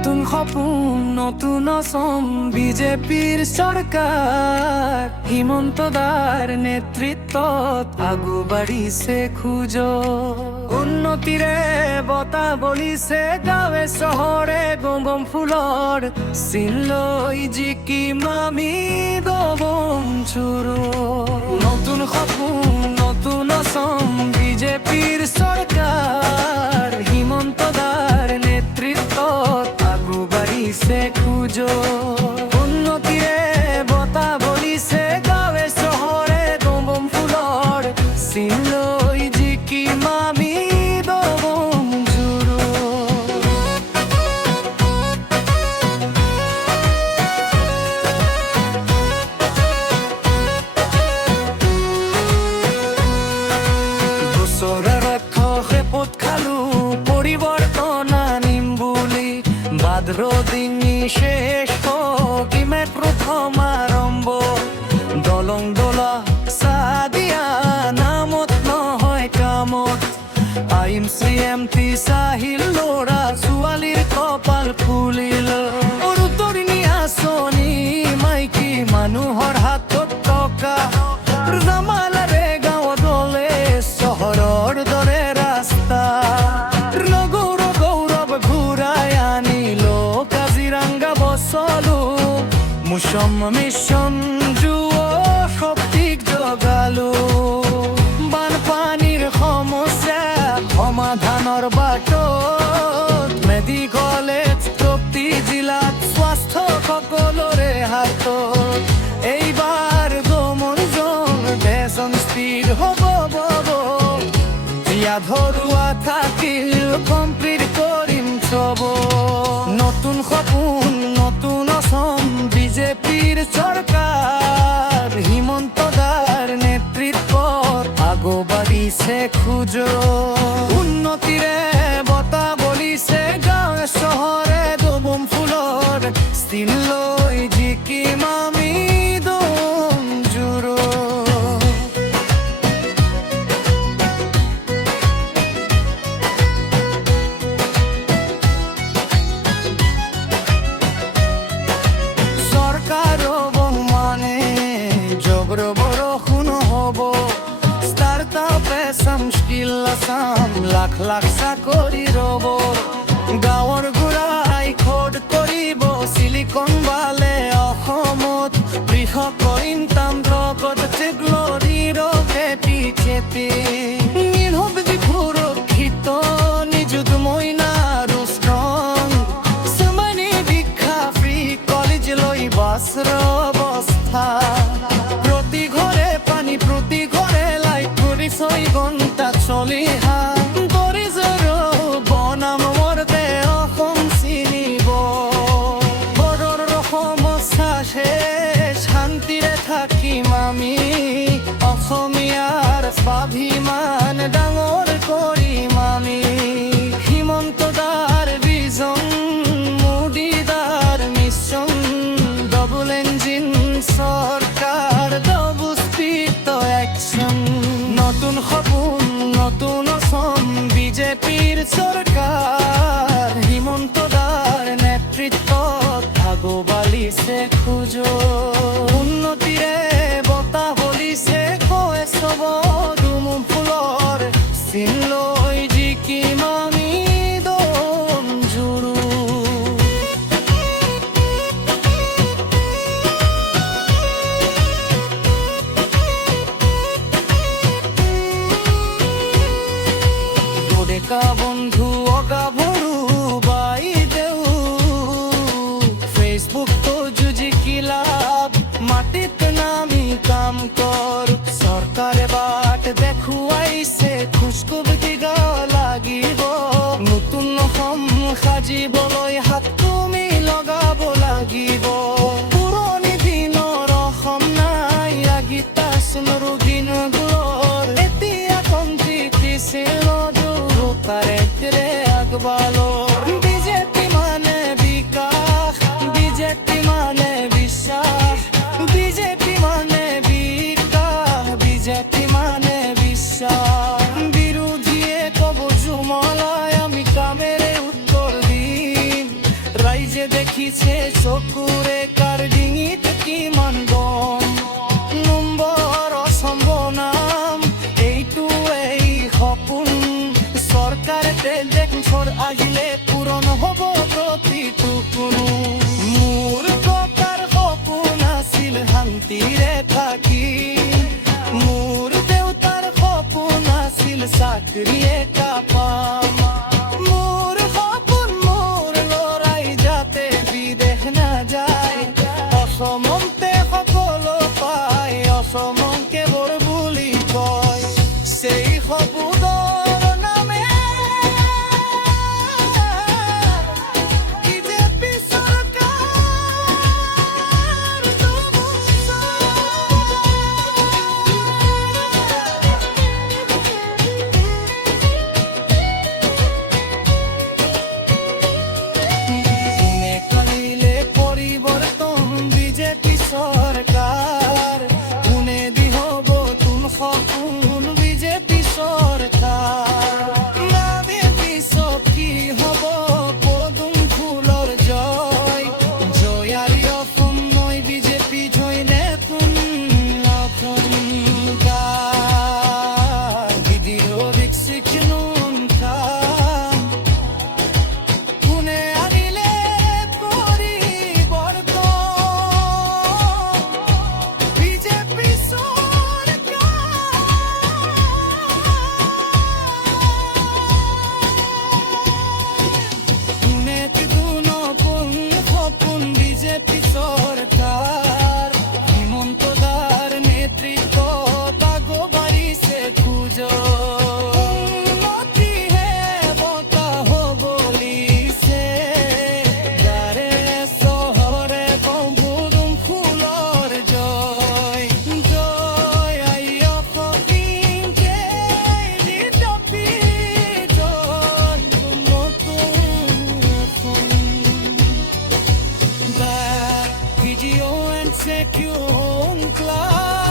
নতুন সপোন নতুন অসম বিজেপিৰ চৰকাৰ হিমন্ত দাৰ নেতৃত্বত আগু বাঢ়িছে খোজ উন্নতিৰে বতাহ বলিছে গাঁৱে চহৰে গম ফুলৰ চিন লৈ জিকিম আমি দবম চুৰো নতুন সপোন নতুন অসম বিজেপিৰ চৰকাৰ হিমন্ত দাৰ নেতৃত্বত আগু বাঢ়িছে খোজ উন্নতিৰে বতাহ বলিছে গাঁৱে চহৰে গম ফুলৰ চিন লৈ জিকিম আমি দবম জুৰো পথ খালো পৰিৱৰ্তন আনিম বুলি বাদ্ৰদিনী শেষ কিমে প্ৰথম আৰম্ভ দলং দলা চাদিয়া নামত নহয় কামত আইম শ্ৰীএমটি চাহিল ল'ৰা ছোৱালীৰ কপাল ফুলিল অৰুতৰণী আঁচনি মাইকী মানুহৰ হাতত টকা জামালাৰে গাঁৱত দলে চহৰৰ দৰে ৰাস্তা নগৰ গৌৰৱ ঘূৰাই আনিল কাজিৰাঙ্গা বচলো মুছম মিছন যুৱ শক্তিক জগালো বানপানীৰ সমস্যা সমাধানৰ বাটত মেডিকেল প্ৰতি জিলাত স্বাস্থ্য সকলোৰে হাতত এইবাৰ গমনজন দেশন স্থিৰ হ'ব ধৰুৱা থাকিল কমপ্লিট কৰিম চব নতুন সপোন নতুন অসম বিজেপিৰ চৰকাৰ হিমন্ত দাৰ নেতৃত্বত আগু বাঢ়িছে খোজ উন্নতিৰে বতাহ বলিছে গাঁৱে চহৰে দবম ফুলৰ চিন লৈ জিকিম আমি দম জুৰো লাখ লাখ চাকৰি ৰব গাঁৱৰ ঘূৰাই খোদ কৰিব চিলিকন ভালে অসমত কৃষক ইনকাম লগত টেকনলজিৰ খেতি সুৰক্ষিত নিযুত মইনা আৰু ষ্ট্ৰং সমানে দীক্ষা ফ্ৰী কলেজ লৈ বাছৰ অৱস্থা প্ৰতি ঘৰে পানী প্ৰতি ঘৰে লাইট 24 ঘণ্টা চলি বনাম মৰতে অসম চিনিব বৰৰ সমস্যা শেষ শান্তিৰে থাকিম আমি অসমীয়াৰ স্বাভিমান ডাঙৰ কৰিম আমি হিমন্ত দাৰ বিজন মোদী দাৰ মিছন ডবল ইঞ্জিন চৰকাৰ ডবল স্পীড একশ্যন নতুন সপোন নতুন অসম বিজেপিৰ চৰকাৰ হিমন্ত দাৰ নেতৃত্বত আগু বাঢ়িছে খোজ উন্নতিৰে বতাহ বলিছে কয় চব দুমুখ ফুলৰ চিন লৈ জিকিম আমি দম জুৰো ডেকা বন্ধু অগাভৰু বাইদেউ ফেচবুকটো যুঁজি কিলাপ মাটিত নামি কাম কৰ চৰকাৰে বাট দেখুৱাইছে খোজকব দিব লাগিব নতুন অসম সাজিবলৈ হাত তুমি লগাব লাগিব পুৰণি দিনৰ অসম নাই আগিতা সোণৰো দিনবোৰ এতিয়া কমপ্লিট আগবালো বিজেপি মানে বিকাশ বিজেপি মানে চকুৰে কাৰ ডিঙিত কিমান গম নম্বৰ অসম্ভনাম এইটোৱেই সপোন চৰকাৰে দেশৰ আহিলে পূৰণ হ'ব প্ৰতিটো কোনো মোৰ ককাৰ সপোন আছিল শান্তিৰে থাকি মোৰ দেউতাৰ সপোন আছিল চাকৰি এটা পাম মোৰ সপোন মোৰ ল'ৰাই যাতে বিদেশ নাযায় অসমতে সকলো পায় অসমক কেৱল বুলি কয় সেই সপোনৰ নামে বিজেপি চৰকাৰ কোনে কৰিলে পৰিৱৰ্তন বিজেপি চৰকাৰ কোনে দি হ'ব তুম সপোন বিজেপি চৰকাৰ নামে পিছত কি হ'ব পদুম ফুলৰ জয় জয়াৰী অসম নয় বিজেপি জয়লে কোন অসম ভিডিঅ' বিকশিত কাম কোনে আনিলে পৰিৱৰ্তন বিজেপি চৰকাৰ কোনে দিদু নতুন সপোন বিজেপি চৰকাৰ হিমন্ত দাৰ নেতৃত্বত আগবাঢ়িছে খোজ উন্নতিহে বতাহ বলিছে গাৰে চহৰে পদুম ফুলৰ জয় জয় আই অসীমকে বিজেপি জয় নতুন Back, video and secure class.